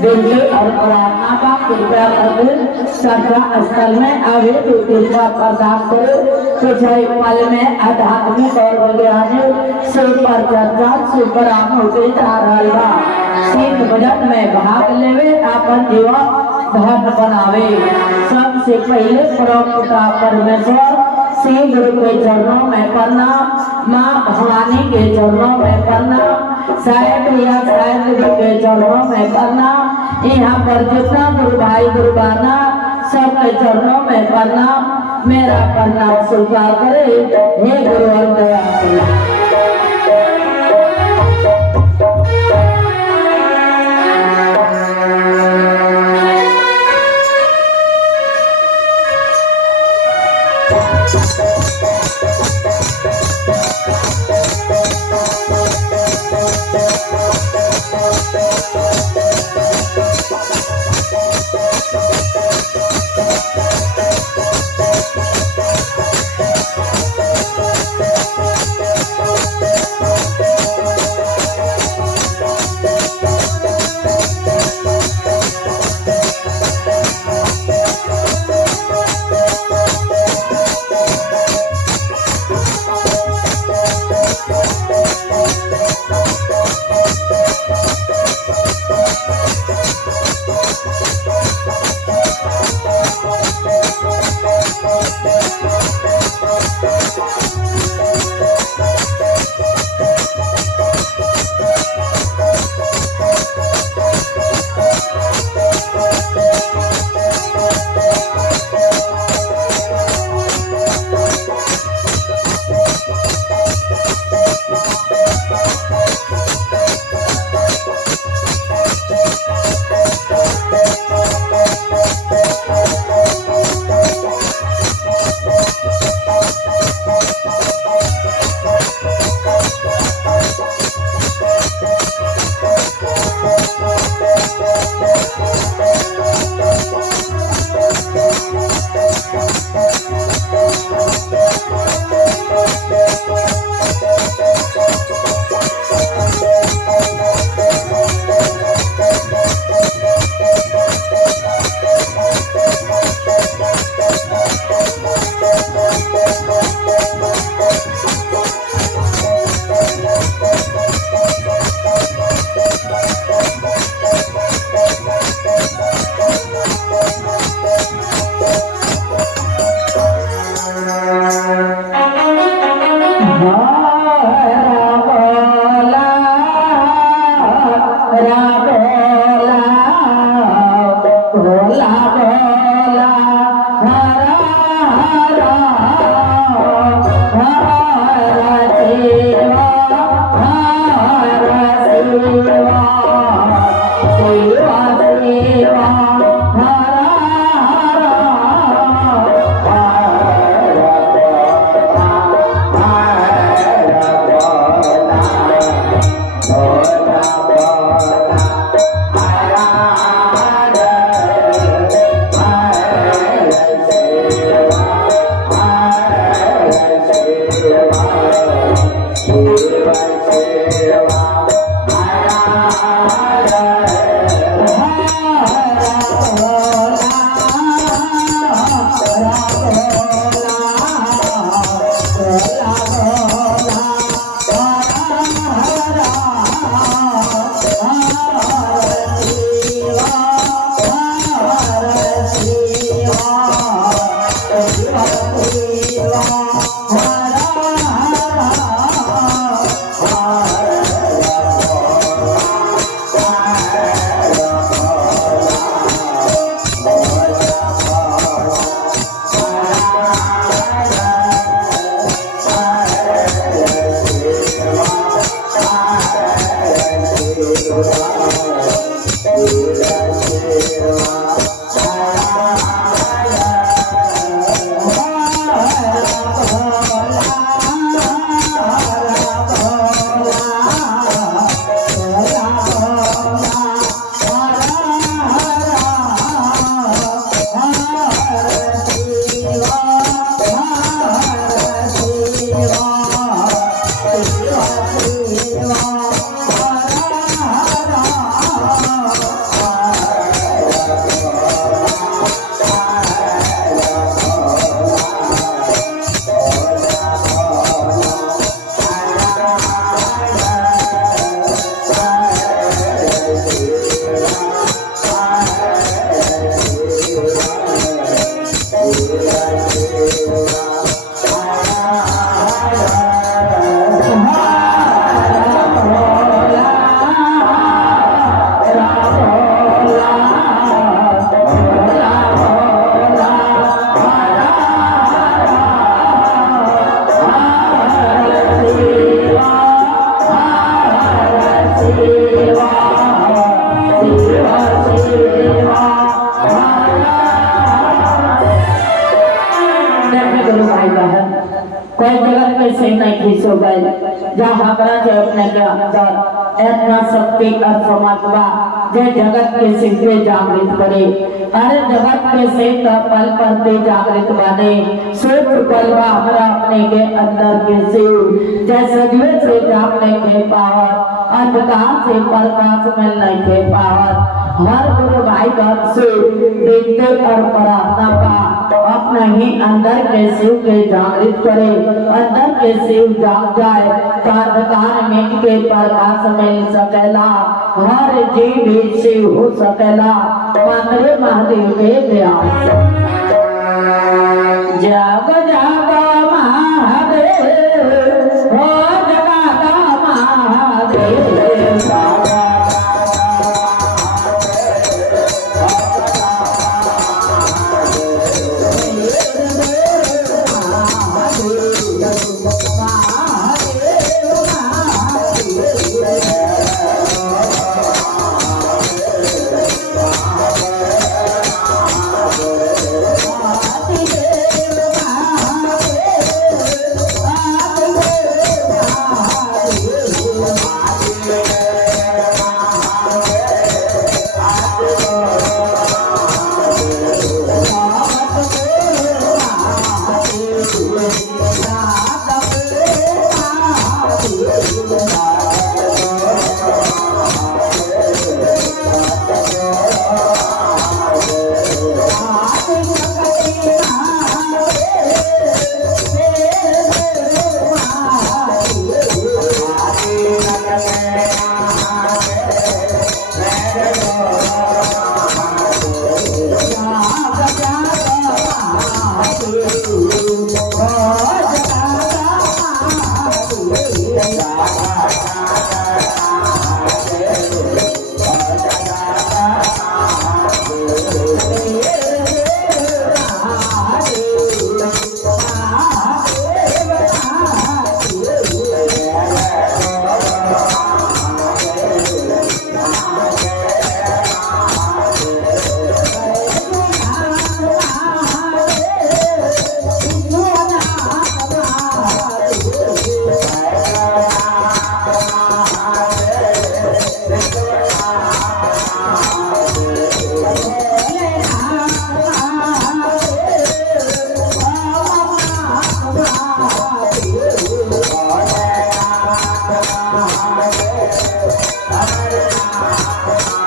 विनती और प्रार्थना का कृपया करके सभा स्थल में आवे तो कृपा प्रदान करे तो जय पल में आध्यात्मिक और वैज्ञानिक से पर चर्चा सुपराम होते जा रहल बा। शीत बजट में भाग लेवे अपन जीवन धन बनावे। सबसे पहले परम पिता परमेश्वर श्री गुरु के चरणों में प्रणाम, माँ भवानी के चरणों में प्रणाम, साहेब या साहेब के चरणों में प्रणाम। यहाँ पर जितना गुरु भाई गुरु बहना सबके चरणों में प्रणाम। मेरा प्रणाम स्वीकार करे। हे गुरु और दया से नहीं सो गए जहाँ हमरा के अपने के अंदर इतना शक्ति और समात्मा जे जगत के सिर पे जागृत करे अरे जगत के सिर पल पर पे जागृत बने सोच पलवा हमरा अपने के अंदर के शिव जैसे सदियों से जागने के पावर अंधकार से प्रकाश मिलने के पावर हर गुरु भाई भक्त से देखते और प्रार्थना का अपने ही अंदर के शिव के जागृत करे अंदर के शिव जाग जाए तो अंधकार मिट के प्रकाश मिल सकेला हर जीव भी शिव हो सकेला मातरे महादेव के ध्यान जाग जाग महादेव हो जगा महादेव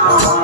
Hare